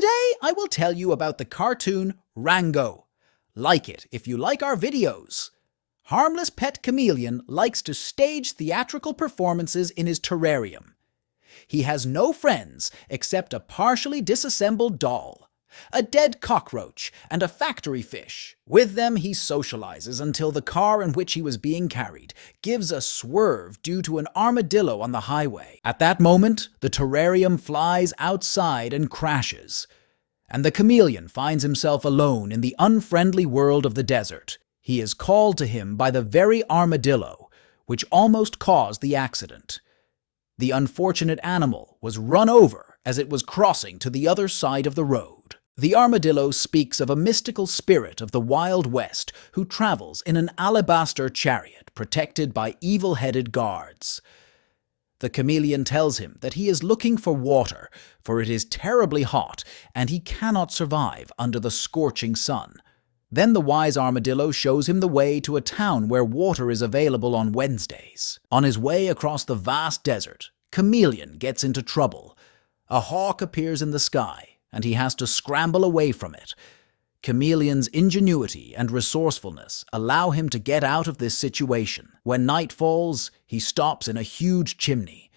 Today I will tell you about the cartoon Rango. Like it if you like our videos. Harmless pet Chameleon likes to stage theatrical performances in his terrarium. He has no friends except a partially disassembled doll, a dead cockroach, and a factory fish. With them he socializes until the car in which he was being carried gives a swerve due to an armadillo on the highway. At that moment, the terrarium flies outside and crashes, and the chameleon finds himself alone in the unfriendly world of the desert. He is called to him by the very armadillo, which almost caused the accident. The unfortunate animal was run over as it was crossing to the other side of the road. The armadillo speaks of a mystical spirit of the Wild West who travels in an alabaster chariot protected by evil-headed guards. The chameleon tells him that he is looking for water, for it is terribly hot and he cannot survive under the scorching sun. Then the wise armadillo shows him the way to a town where water is available on Wednesdays. On his way across the vast desert, Chameleon gets into trouble. A hawk appears in the sky, and he has to scramble away from it. Chameleon's ingenuity and resourcefulness allow him to get out of this situation. When night falls, he stops in a huge chimney.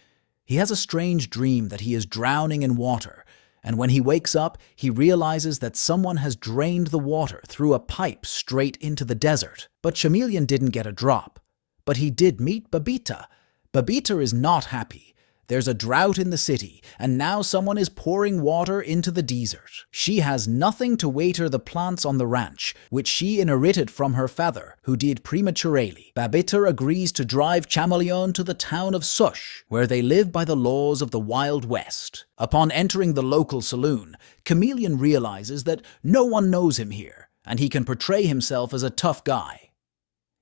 He has a strange dream that he is drowning in water, and when he wakes up, he realizes that someone has drained the water through a pipe straight into the desert. But Chameleon didn't get a drop. But he did meet Bobitta. Bobitta is not happy. There's a drought in the city, and now someone is pouring water into the desert. She has nothing to water the plants on the ranch, which she inherited from her father, who died prematurely. Bobitta agrees to drive Chameleon to the town of Sush, where they live by the laws of the Wild West. Upon entering the local saloon, Chameleon realizes that no one knows him here, and he can portray himself as a tough guy.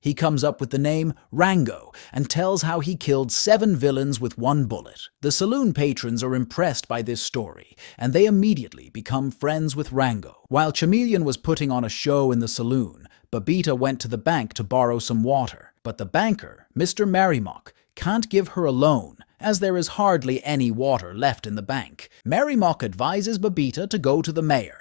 He comes up with the name Rango and tells how he killed 7 villains with 1 bullet. The saloon patrons are impressed by this story, and they immediately become friends with Rango. While Chameleon was putting on a show in the saloon, Bobitta went to the bank to borrow some water. But the banker, Mr. Merrymock, can't give her a loan, as there is hardly any water left in the bank. Merrymock advises Bobitta to go to the mayor.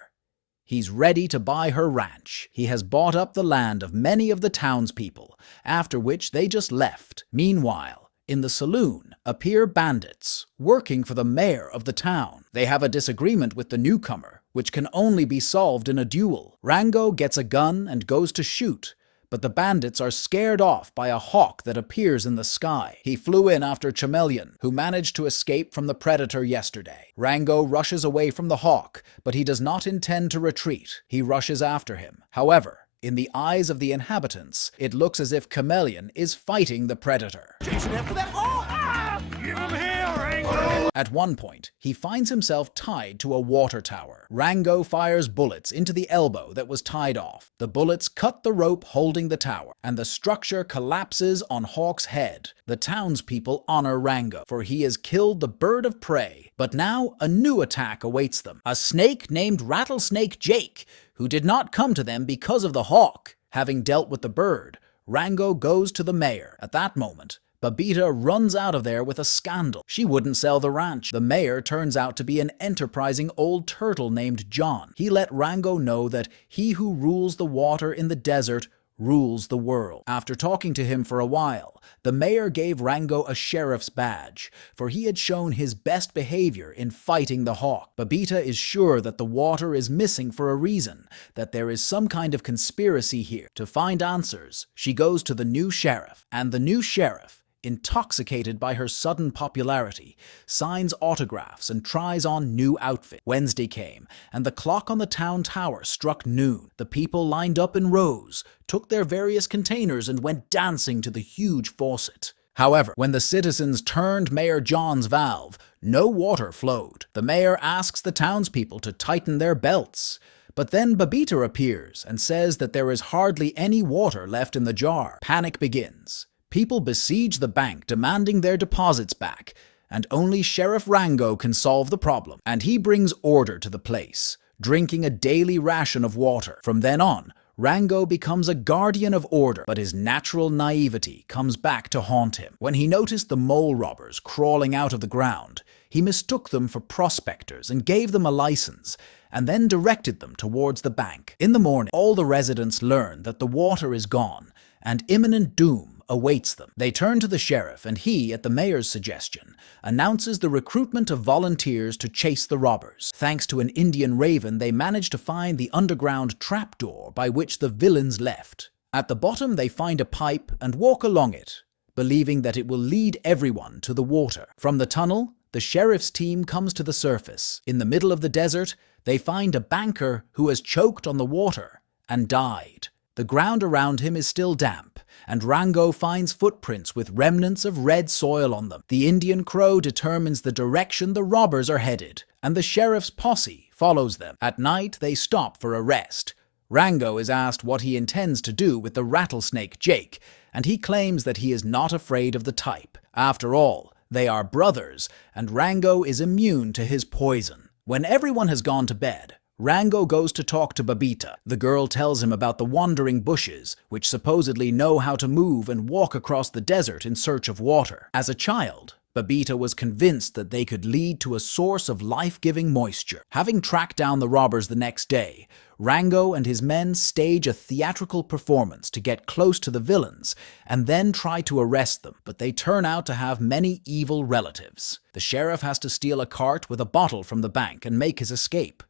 He's ready to buy her ranch. He has bought up the land of many of the townspeople, after which they just left. Meanwhile, in the saloon appear bandits, working for the mayor of the town. They have a disagreement with the newcomer, which can only be solved in a duel. Rango gets a gun and goes to shoot, but the bandits are scared off by a hawk that appears in the sky. He flew in after Chameleon, who managed to escape from the predator yesterday. Rango rushes away from the hawk, but he does not intend to retreat. He rushes after him. However, in the eyes of the inhabitants, it looks as if Chameleon is fighting the predator. Chasing after that. Oh, ah! Give him here, Rango! At one point, he finds himself tied to a water tower. Rango fires bullets into the elbow that was tied off. The bullets cut the rope holding the tower, and the structure collapses on Hawk's head. The townspeople honor Rango, for he has killed the bird of prey. But now a new attack awaits them. A snake named Rattlesnake Jake, who did not come to them because of the hawk. Having dealt with the bird, Rango goes to the mayor. At that moment, Bobitta runs out of there with a scandal. She wouldn't sell the ranch. The mayor turns out to be an enterprising old turtle named John. He let Rango know that he who rules the water in the desert rules the world. After talking to him for a while, the mayor gave Rango a sheriff's badge, for he had shown his best behavior in fighting the hawk. Bobitta is sure that the water is missing for a reason, that there is some kind of conspiracy here. To find answers, she goes to the new sheriff, and the new sheriff, intoxicated by her sudden popularity, signs autographs and tries on new outfits. Wednesday came, and the clock on the town tower struck noon. The people lined up in rows, took their various containers, and went dancing to the huge faucet. However, when the citizens turned Mayor John's valve, no water flowed. The mayor asks the townspeople to tighten their belts. But then Bobitta appears and says that there is hardly any water left in the jar. Panic begins. People besiege the bank demanding their deposits back, and only Sheriff Rango can solve the problem. And he brings order to the place, drinking a daily ration of water. From then on, Rango becomes a guardian of order, but his natural naivety comes back to haunt him. When he noticed the mole robbers crawling out of the ground, he mistook them for prospectors and gave them a license, and then directed them towards the bank. In the morning, all the residents learn that the water is gone, and imminent doom awaits them. They turn to the sheriff, and he, at the mayor's suggestion, announces the recruitment of volunteers to chase the robbers. Thanks to an Indian raven, they manage to find the underground trapdoor by which the villains left. At the bottom, they find a pipe and walk along it, believing that it will lead everyone to the water. From the tunnel, the sheriff's team comes to the surface. In the middle of the desert, they find a banker who has choked on the water and died. The ground around him is still damp, and Rango finds footprints with remnants of red soil on them. The Indian crow determines the direction the robbers are headed, and the sheriff's posse follows them. At night, they stop for a rest. Rango is asked what he intends to do with the rattlesnake Jake, and he claims that he is not afraid of the type. After all, they are brothers, and Rango is immune to his poison. When everyone has gone to bed, Rango goes to talk to Bobitta. The girl tells him about the wandering bushes, which supposedly know how to move and walk across the desert in search of water. As a child, Bobitta was convinced that they could lead to a source of life-giving moisture. Having tracked down the robbers the next day, Rango and his men stage a theatrical performance to get close to the villains and then try to arrest them, but they turn out to have many evil relatives. The sheriff has to steal a cart with a bottle from the bank and make his escape.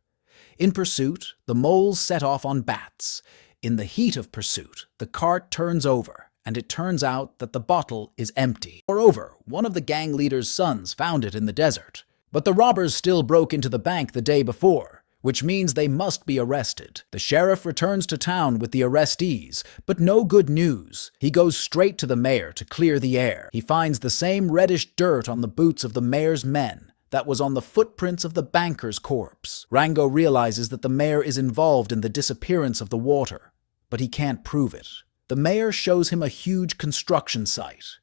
In pursuit, the moles set off on bats. In the heat of pursuit, the cart turns over, and it turns out that the bottle is empty. Moreover, one of the gang leader's sons found it in the desert. But the robbers still broke into the bank the day before, which means they must be arrested. The sheriff returns to town with the arrestees, but no good news. He goes straight to the mayor to clear the air. He finds the same reddish dirt on the boots of the mayor's men that was on the footprints of the banker's corpse. Rango realizes that the mayor is involved in the disappearance of the water, but he can't prove it. The mayor shows him a huge construction site.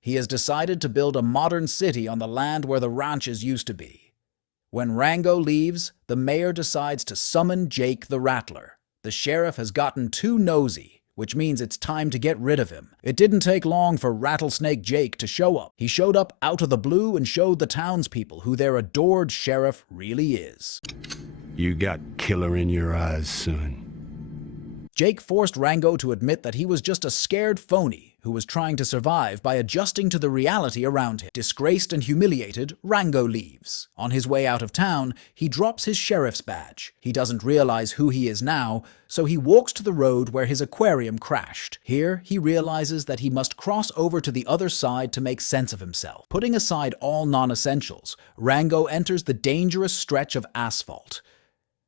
He has decided to build a modern city on the land where the ranches used to be. When Rango leaves, the mayor decides to summon Jake the Rattler. The sheriff has gotten too nosy, which means it's time to get rid of him. It didn't take long for Rattlesnake Jake to show up. He showed up out of the blue and showed the townspeople who their adored sheriff really is. You got killer in your eyes, son. Jake forced Rango to admit that he was just a scared phony who was trying to survive by adjusting to the reality around him. Disgraced and humiliated, Rango leaves. On his way out of town, he drops his sheriff's badge. He doesn't realize who he is now, so he walks to the road where his aquarium crashed. Here, he realizes that he must cross over to the other side to make sense of himself. Putting aside all non-essentials, Rango enters the dangerous stretch of asphalt.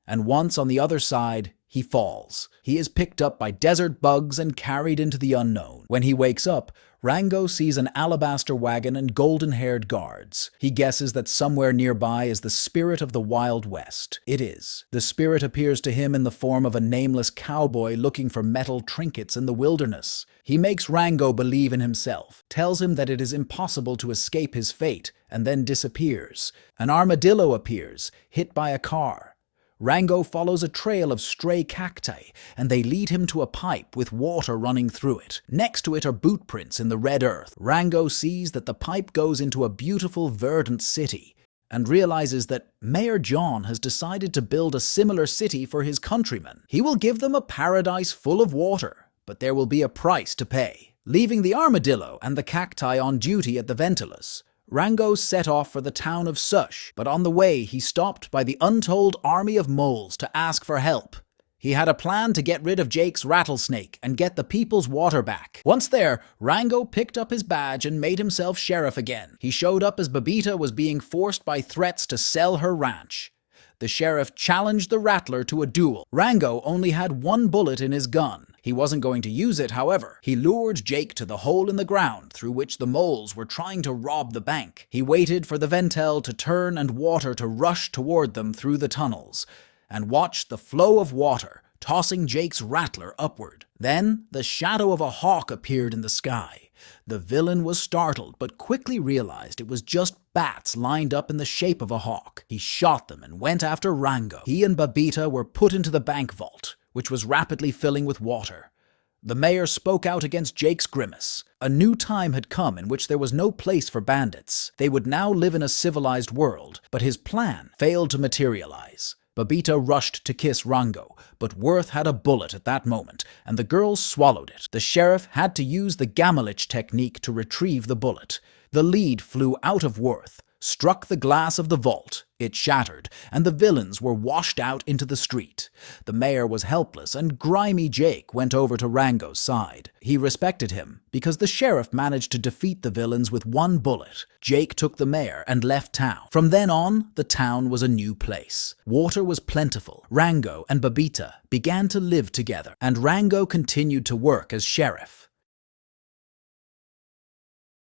And once on the other side, he falls. He is picked up by desert bugs and carried into the unknown. When he wakes up, Rango sees an alabaster wagon and golden-haired guards. He guesses that somewhere nearby is the spirit of the Wild West. It is. The spirit appears to him in the form of a nameless cowboy looking for metal trinkets in the wilderness. He makes Rango believe in himself, tells him that it is impossible to escape his fate, and then disappears. An armadillo appears, hit by a car. Rango follows a trail of stray cacti, and they lead him to a pipe with water running through it. Next to it are boot prints in the red earth. Rango sees that the pipe goes into a beautiful verdant city, and realizes that Mayor John has decided to build a similar city for his countrymen. He will give them a paradise full of water, but there will be a price to pay. Leaving the armadillo and the cacti on duty at the Ventilus, Rango set off for the town of Sush, but on the way he stopped by the untold army of moles to ask for help. He had a plan to get rid of Jake's rattlesnake and get the people's water back. Once there, Rango picked up his badge and made himself sheriff again. He showed up as Bobitta was being forced by threats to sell her ranch. The sheriff challenged the Rattler to a duel. Rango only had one bullet in his gun. He wasn't going to use it, however. He lured Jake to the hole in the ground through which the moles were trying to rob the bank. He waited for the Ventel to turn and water to rush toward them through the tunnels, and watched the flow of water, tossing Jake's Rattler upward. Then, the shadow of a hawk appeared in the sky. The villain was startled, but quickly realized it was just bats lined up in the shape of a hawk. He shot them and went after Rango. He and Bobitta were put into the bank vault, which was rapidly filling with water. The mayor spoke out against Jake's grimace. A new time had come in which there was no place for bandits. They would now live in a civilized world, but his plan failed to materialize. Bobitta rushed to kiss Rango, but Worth had a bullet at that moment, and the girls swallowed it. The sheriff had to use the Gamelich technique to retrieve the bullet. The lead flew out of Worth, struck the glass of the vault. It shattered, and the villains were washed out into the street. The mayor was helpless, and grimy Jake went over to Rango's side. He respected him, because the sheriff managed to defeat the villains with one bullet. Jake took the mayor and left town. From then on, the town was a new place. Water was plentiful. Rango and Bobitta began to live together, and Rango continued to work as sheriff.